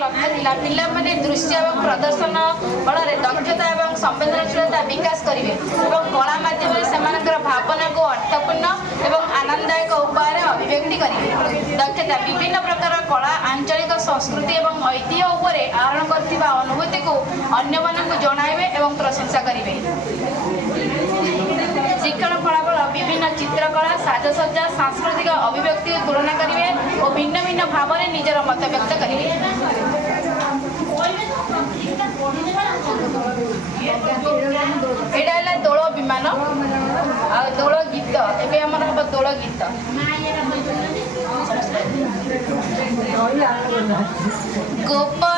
लक्ष्य थिला पिला माने दृश्य एवं प्रदर्शन बल दक्षता एवं संवेदनशीलता विकास करेंगे और कला माध्यम से भावना को अर्थपूर्ण एवं आनंददायक उपाय अभिव्यक्ति करेंगे। दक्षता विभिन्न प्रकार कला आंचलिक संस्कृति एवं ऐतिह्य उपर आहरण करथिबा अनुभूति को अन्य मानक जणाइबे एवं प्रशंसा करेंगे। शिक्षण फलाफल विभिन्न चित्रकला साजसज्जा सांस्कृतिक अभिव्यक्ति तुलना करेंगे और भिन्न भिन्न भाव में निजर मत व्यक्त करेंगे। एटा है दोल विमान आ दोल गीत एबे हमर हम दोल गीत गोपाल